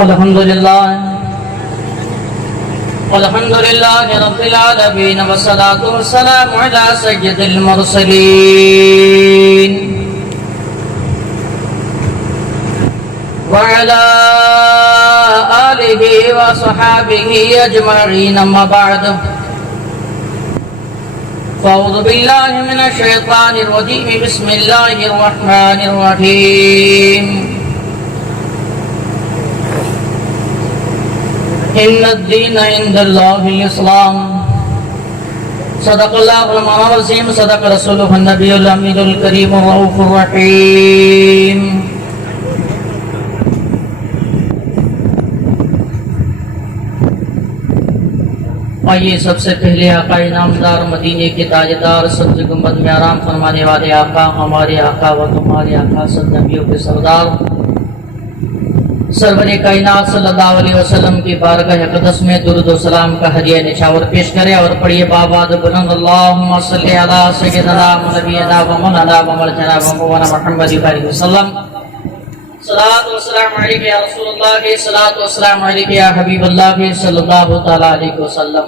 الحمد لله رب العالمين والصلاة والسلام على سيد المرسلين وعلى آله وصحابه أجمعين. أما بعد فأعوذ بالله من الشيطان الرجيم. بسم الله الرحمن الرحيم. إن الدين عند الله الإسلام. صدق الله العظيم. صدق رسوله النبي الأمين الكريم الرؤوف الرحيم. آئیے سب سے پہلے آقا انعامدار مدینے کے تاجدار سبز گنبد میں آرام فرمانے والے آقا، ہمارے آقا و تمہارے آقا سب نبیوں کے سردار سرور کائنات صلی اللہ علیہ وسلم کی بارگاہ اقدس میں درود و سلام کا ہدیہ نچھاور پیش کرے اور پڑھیے باباد بلند اللہم صلی علی سیدنا نبینا و مولانا و مرجنا و مولانا محمد علیہ وسلم. صلاۃ و سلام علیک یا رسول اللہ، صلاۃ و سلام علیک یا حبیب اللہ صلی اللہ تعالی علیہ وسلم.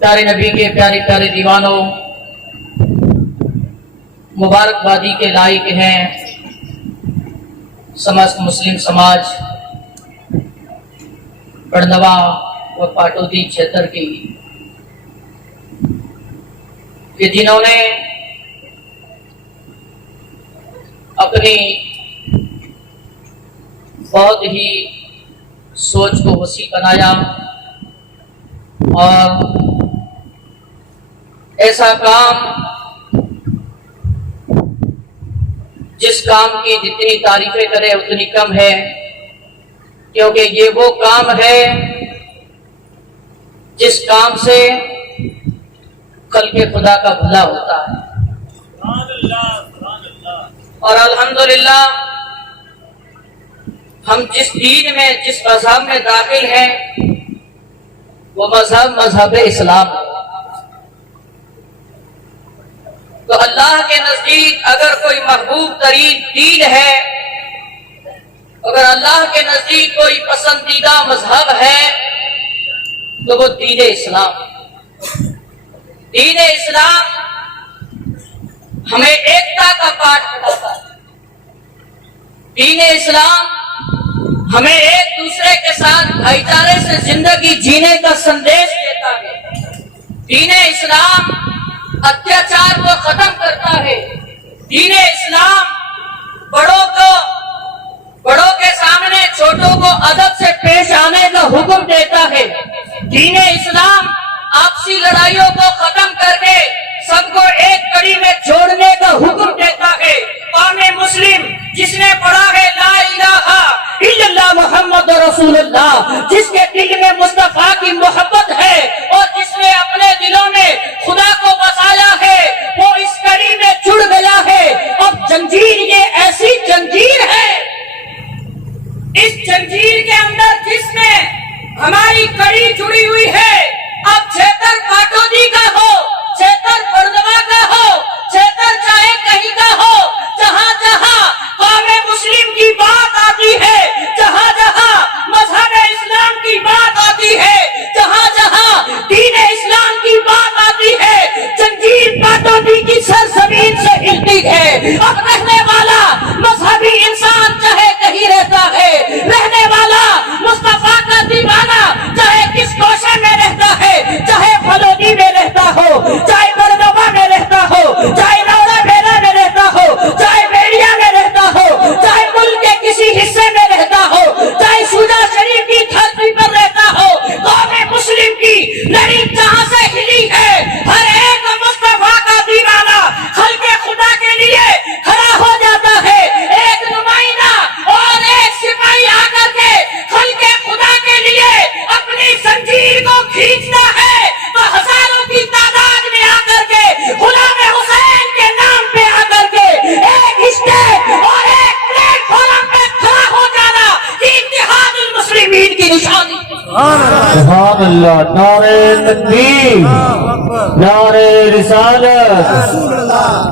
پیارے نبی کے پیارے پیارے دیوانوں، مبارکبادی کے لائق ہیں سمست مسلم سماج بڑنوا و پاٹودی چھیتر کی کہ جنہوں نے اپنی بہت ہی سوچ کو وسیع بنایا اور ایسا کام جس کام کی جتنی تعریفیں کرے اتنی کم ہے، کیونکہ یہ وہ کام ہے جس کام سے خلق خدا کا بھلا ہوتا ہے. اور الحمدللہ ہم جس دین میں جس مذہب میں داخل ہیں وہ مذہب اسلام ہے. تو اللہ کے نزدیک اگر کوئی محبوب ترین دین ہے، اگر اللہ کے نزدیک کوئی پسندیدہ مذہب ہے تو وہ دین اسلام. دین اسلام ہمیں ایکتا کا پاٹھ پڑھاتا ہے. دین اسلام ہمیں ایک دوسرے کے ساتھ بھائی چارے سے زندگی جینے کا سندیش دیتا ہے. دین اسلام اتیاچار کو ختم کرتا ہے. دین اسلام بڑوں کے سامنے چھوٹوں کو ادب سے پیش آنے کا حکم دیتا ہے. دین اسلام آپسی لڑائیوں کو ختم کر کے سب کو ایک کڑی میں جوڑنے کا حکم دیتا ہے. قوم مسلم جس نے پڑھا ہے لا الہ الا اللہ محمد رسول اللہ، جس کے دل میں مصطفیٰ کی محبت ہے اور جس نے اپنے دلوں میں خدا کو بسایا ہے، وہ اس کڑی میں جڑ گیا ہے. اب جنجیر یہ ایسی جنجیر ہے، اس جنجیر کے اندر جس میں ہماری کڑی جڑی ہوئی ہے، اب چھیتر پاٹودی کا ہو، چھیتر بڑنوا کا ہو، چھیتر چاہے کہیں کا ہو، جہاں جہاں قوم مسلم کی بات آتی ہے، جہاں جہاں مذہب اسلام کی بات آتی ہے، جہاں جہاں دین اسلام کی بات آتی ہے، جنجیر پاٹودی کی سرزمین سے ہلتی ہے. اب رہنے والا مذہبی انسان چاہے کہیں رہتا ہے، رہنے والا مصطفیٰ کا دیوانہ چاہے کس گوشے میں رہتا ہے، چاہے پھلودی میں رہتا ہو، چاہے بڑنوا میں رہتا ہو، چاہے نورا بیلا میں رہتا ہو، چاہے بیڑیا میں رہتا ہو، چاہے ملک کے کسی حصے میں رہتا ہو، چاہے شجاع شریف کی دھرتی پر رہتا ہو، قوم مسلم کی لڑی جہاں سے ہلی ہے، ہر ایک مصطفیٰ کا دیوانہ خلق خدا کے لیے کھڑا ہو جاتا ہے. ایک نمائندہ اور ایک سپاہی آ کر کے خلق خدا کے لیے اپنی زنجیر کو کھینچتا ہے تو ہزاروں کی تعداد میں آ کر کے غلام حسین کے نام پہ آ کر کے ایک اسٹیج اور ایک پلیٹ فارم پہ کھڑا ہو جانا اتحاد المسلمین کی نشانی. سبحان اللہ. نعرہ تکبیر، نعرہ رسالت.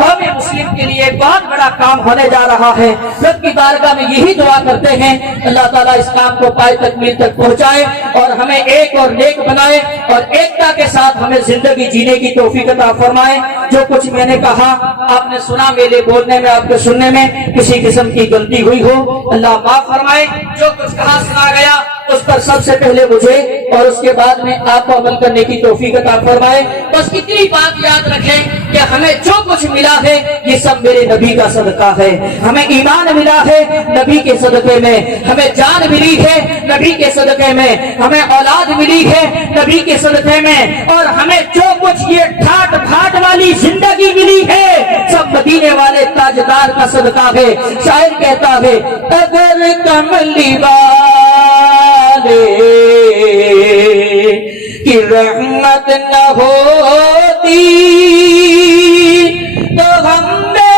قوم مسلم کے لیے بہت بڑا کام ہونے جا رہا ہے۔ رب کی بارگاہ میں یہی دعا کرتے ہیں اللہ تعالیٰ اس کام کو پائے تکمیل تک پہنچائے اور ہمیں ایک اور نیک بنائے اور ایکتا کے ساتھ ہمیں زندگی جینے کی توفیق عطا فرمائے۔ جو کچھ میں نے کہا آپ نے سنا، میرے بولنے میں آپ کے سننے میں کسی قسم کی غلطی ہوئی ہو اللہ معاف فرمائے۔ جو کچھ کہا سنا گیا اس پر سب سے پہلے مجھے اور اس کے بعد میں آپ کو عمل کرنے کی توفیق عطا فرمائے۔ بس اتنی بات یاد رکھیں کہ ہمیں جو کچھ ملا ہے یہ سب میرے نبی کا صدقہ ہے۔ ہمیں ایمان ملا ہے نبی کے صدقے میں، ہمیں جان ملی ہے نبی کے صدقے میں، ہمیں اولاد ملی ہے نبی کے صدقے میں، اور ہمیں جو کچھ یہ ٹھاٹ بھاٹ والی زندگی ملی ہے سب مدینے والے تاجدار کا صدقہ ہے۔ شاعر کہتا ہے اگر کملی والے کی رحمت نہ ہوتی تو ہم بے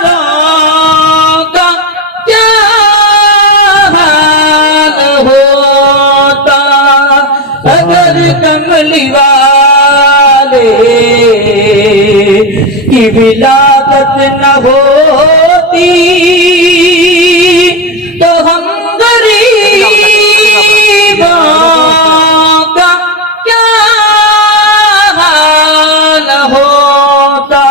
سہاروں کا کیا حال ہوتا۔ اگر کملی والے کی ولادت نہ ہوتی تو ہم غریبوں کا کیا حال ہوتا۔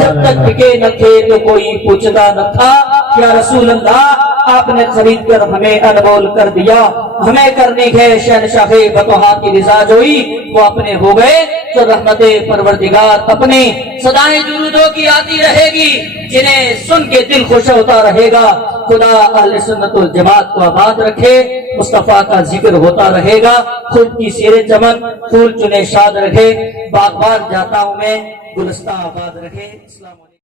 جب تک بکے نہ تھے تو کوئی پوچھتا نہ تھا یا رسول اللہ آپ نے خرید کر ہمیں انمول کر دیا، ہمیں کرنی ہے شہنشاہ بطحا کی رضا جوئی، وہ اپنے ہو گئے تو رحمت پروردگار اپنی صدائیں درودوں کی آتی رہے گی جنہیں سن کے دل خوش ہوتا رہے گا۔ خدا اہل سنت والجماعت کو آباد رکھے، مصطفیٰ کا ذکر ہوتا رہے گا، خود کی سیر چمن پھول چنے شاد رکھے، باغبان جاتا ہوں میں گلستہ آباد رکھے۔ السلام علیکم۔